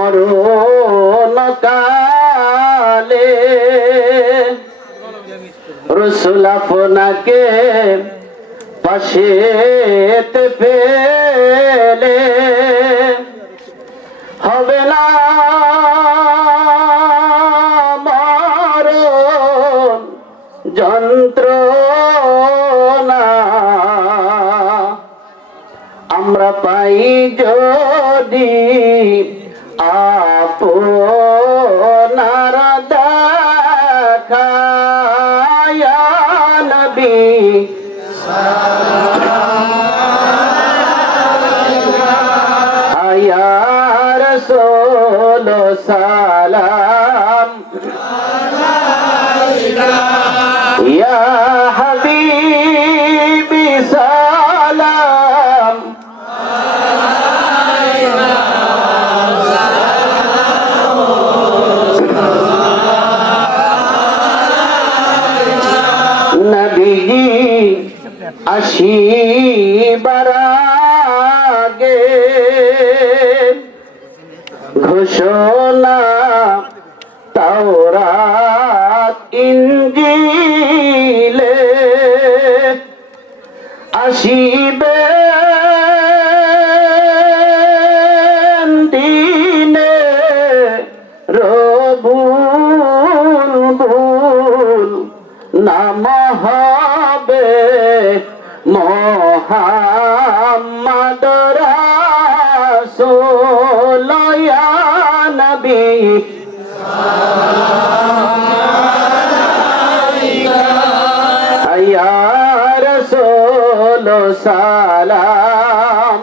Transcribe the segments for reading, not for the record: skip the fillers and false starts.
মরণ কালে রসুল আপনাকে পাশেতে পেলে হবে না মরণ যন্ত্রণা আমরা পাই যদি আপনার দেখা ইয়া নবী ইয়া রাসূল সালাম ইয়া হাবিবি সালাম নবীজি আসিবার আগে ঘোষণা তাওরাত ইনজিলে আসিবে দিনে রবুল নাম হবে মোহাম্মদ রাসূল ইয়া নবী ইয়া রাসূল সালাম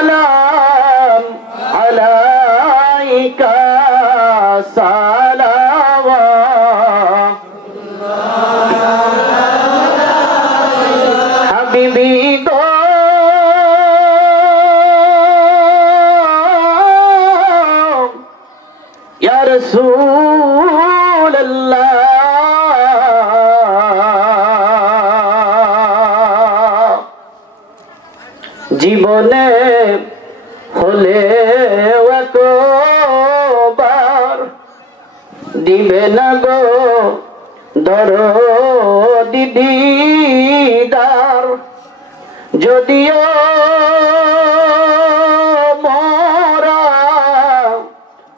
সালাম আলাইকা হাবিবি গো ইয়া রাসূলুল্লাহ জীবনে হলে একবার দিবে না গো দরদি দিদার যদিও মোরা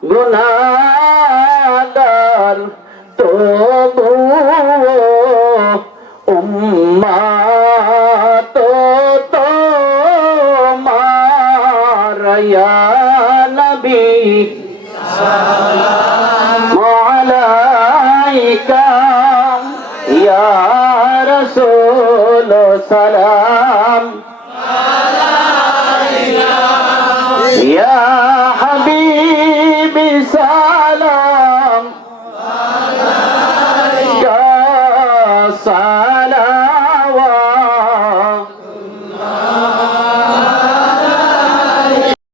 গুনাহগার তবুও উম্মত তোমার ইয়া নবী আলাইকা ইয়া রাসূল সালাম ইয়া হাবিবি সালাম